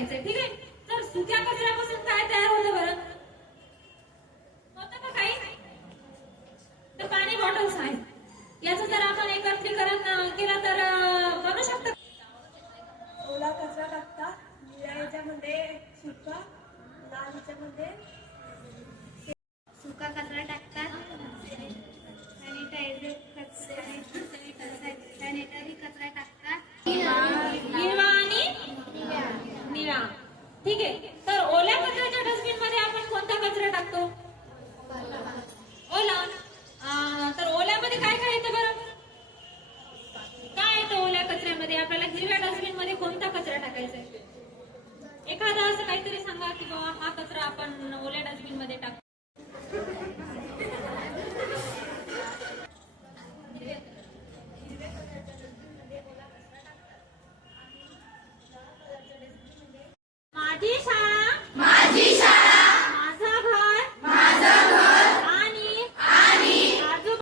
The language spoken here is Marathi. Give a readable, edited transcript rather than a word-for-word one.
करायचंय. ठीक आहे. तर सुक्या कचऱ्यापासून काय तयार होतं बरं? होतं का काही? तर पाणी बॉटल्स आहेत. याचं जर आपण एकत्रीकरण केलं तर बनू शकतं. ओला कचरा टाकतात, निळ्या याच्यामध्ये सुका, लाल याच्यामध्ये सुका कचरा टाकतात, सॅनिटरी कचरा टाकतात, हिरवा आणि निळा. ठीक आहे. तर ओल्या कचऱ्याच्या डस्टबिन मध्ये आपण कोणता कचरा टाकतो? ओला. तर ओल्यामध्ये काय काय येतं बरं? काय येतं ओल्या कचऱ्यामध्ये? आपल्याला हिरव्या डस्टबिन मध्ये कोणता कचरा टाकायचा आहे? एखादा असं काहीतरी सांगा की बाबा हा कचरा आपण ओल्या डस्टबिन मध्ये टाकतो.